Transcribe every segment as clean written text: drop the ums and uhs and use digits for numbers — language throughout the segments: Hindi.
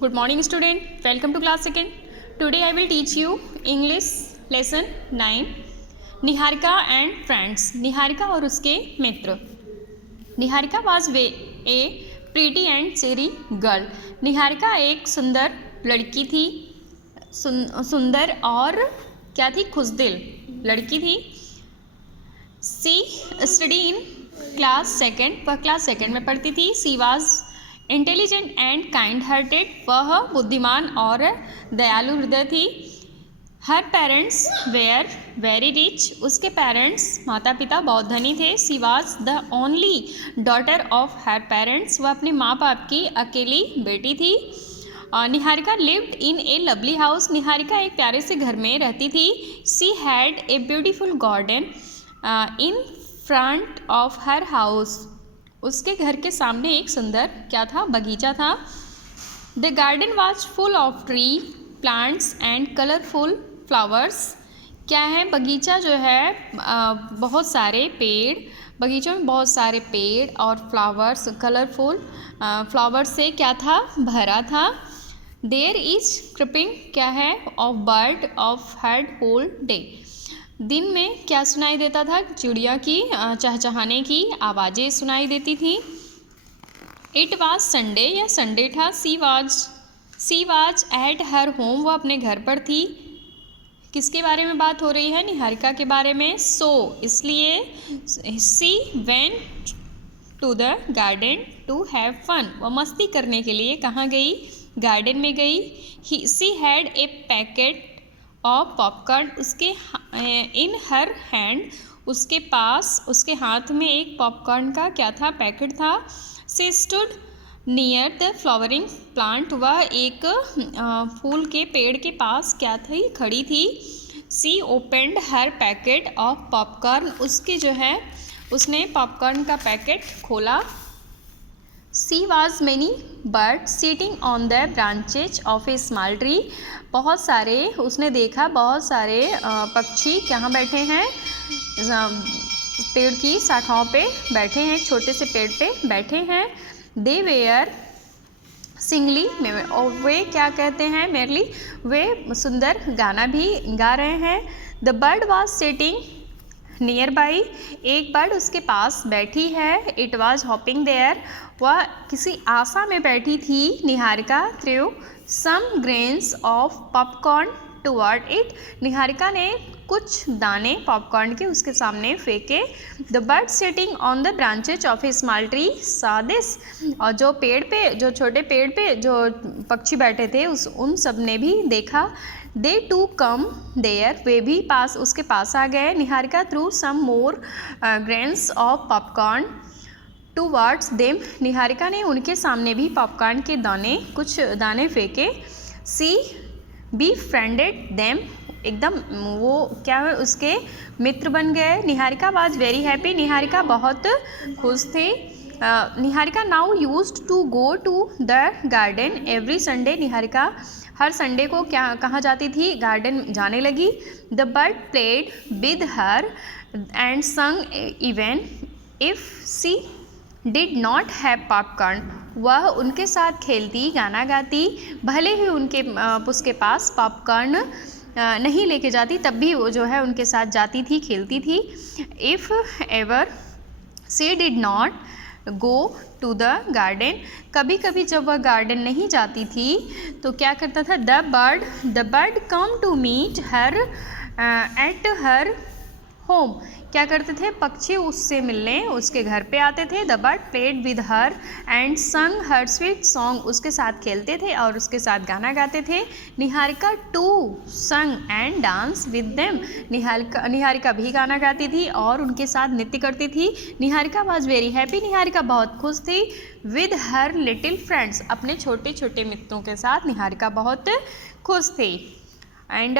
Good morning student, welcome to class second. Today I will teach you English lesson 9 Niharika and friends. Niharika और उसके मित्र. Niharika was a pretty and cheery girl. Niharika एक सुंदर लड़की थी, सुंदर और क्या थी, खुशदिल लड़की थी. She study in class second, वह क्लास सेकेंड में पढ़ती थी. She was intelligent and kind hearted, वह बुद्धिमान और दयालु हृदय थी. Her parents were very rich, उसके पेरेंट्स माता पिता बहुत धनी थे. She was the only daughter of her parents, वह अपने माँ बाप की अकेली बेटी थी. Niharika lived in a lovely house, Niharika एक प्यारे से घर में रहती थी. She had a beautiful garden in front of her house, उसके घर के सामने एक सुंदर क्या था, बगीचा था. The garden was full of tree plants and colourful flowers. क्या है, बगीचा जो है बहुत सारे पेड़, बगीचों में बहुत सारे पेड़ और फ्लावर्स, कलरफुल फ्लावर्स से क्या था, भरा था. देयर इज क्रिपिंग क्या है, of bird of head whole day, दिन में क्या सुनाई देता था, चिड़िया की चहचहाने की आवाज़ें सुनाई देती थी. इट वाज संडे, यह संडे था. She was at her home, वह अपने घर पर थी. किसके बारे में बात हो रही है, निहारिका के बारे में. सो इसलिए she went to the garden to have fun, वह मस्ती करने के लिए कहाँ गई, गार्डन में गई. सी had A packet of popcorn, उसके इन हर हैंड, उसके पास, उसके हाथ में एक पॉपकॉर्न का क्या था, पैकेट था. सी stood near the flowering plant, वह एक फूल के पेड़ के पास क्या थी, खड़ी थी. She opened her packet of popcorn, उसके जो है उसने पॉपकॉर्न का पैकेट खोला. She was many bird sitting on the branches of a small tree, बहुत सारे उसने देखा, बहुत सारे पक्षी कहाँ बैठे हैं, पेड़ की शाखाओं पे बैठे हैं, छोटे से पेड़ पे बैठे हैं. दे वेयर सिंगली, और वे क्या कहते हैं, मेरली, वे सुंदर गाना भी गा रहे हैं. The bird was sitting near by, एक बर्ड उसके पास बैठी है. इट वॉज हॉपिंग देयर, वह किसी आशा में बैठी थी. Niharika threw some grains of popcorn toward it, Niharika ने कुछ दाने पॉपकॉर्न के उसके सामने फेंके. The bird sitting on the branches of a small tree saw this, और जो पेड़ पे, जो छोटे पेड़ पे जो पक्षी बैठे थे उन सब ने भी देखा. दे टू कम देयर, वे भी पास, उसके पास आ गए. Niharika threw some more grains of popcorn towards them, Niharika ने उनके सामने भी पॉपकॉर्न के दाने, कुछ दाने फेंके. सी बी फ्रेंडेड देम, एकदम वो क्या है, उसके मित्र बन गए. Niharika was very happy, Niharika बहुत खुश थी. Niharika now used to go to the garden every Sunday, Niharika हर संडे को क्या कहाँ जाती थी, गार्डन जाने लगी. The bird played with her and sung even if she did not have popcorn, वह उनके साथ खेलती, गाना गाती, भले ही उसके पास पॉपकॉर्न नहीं लेके जाती, तब भी वो जो है उनके साथ जाती थी, खेलती थी. If ever she did not go to the garden, कभी कभी जब वह गार्डन नहीं जाती थी तो क्या करता था, the bird come to meet her at her home, क्या करते थे, पक्षी उससे मिलने उसके घर पे आते थे. The bird played with her and संग हर स्वीट सॉन्ग, उसके साथ खेलते थे और उसके साथ गाना गाते थे. निहारिका टू संग and dance with them, Niharika भी गाना गाती थी और उनके साथ नृत्य करती थी. Niharika was very happy, Niharika बहुत खुश थी. विद हर लिटिल फ्रेंड्स, अपने छोटे छोटे मित्रों के साथ निहारिका बहुत खुश थी. एंड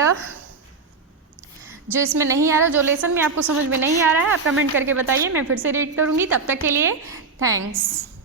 जो इसमें नहीं आ रहा, जो लेसन में आपको समझ में नहीं आ रहा है, आप कमेंट करके बताइए, मैं फिर से रीड करूँगी. तब तक के लिए थैंक्स.